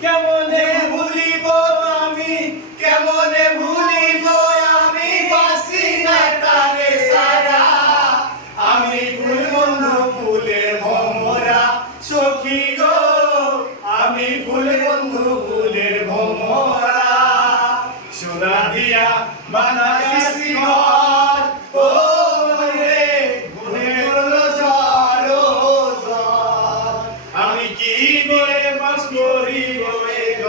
কেমনে ভুলিব আমি? কেমনে ভুলিব আমি? বাসি না তারে সারা। আমি ফুল বন্ধু ফুলের ভমরা সখী গো। আমি ফুল বন্ধু, ফুলের ভমরা। সোনা দিয়া বানাইছি ঘর। ও আমি কি বলে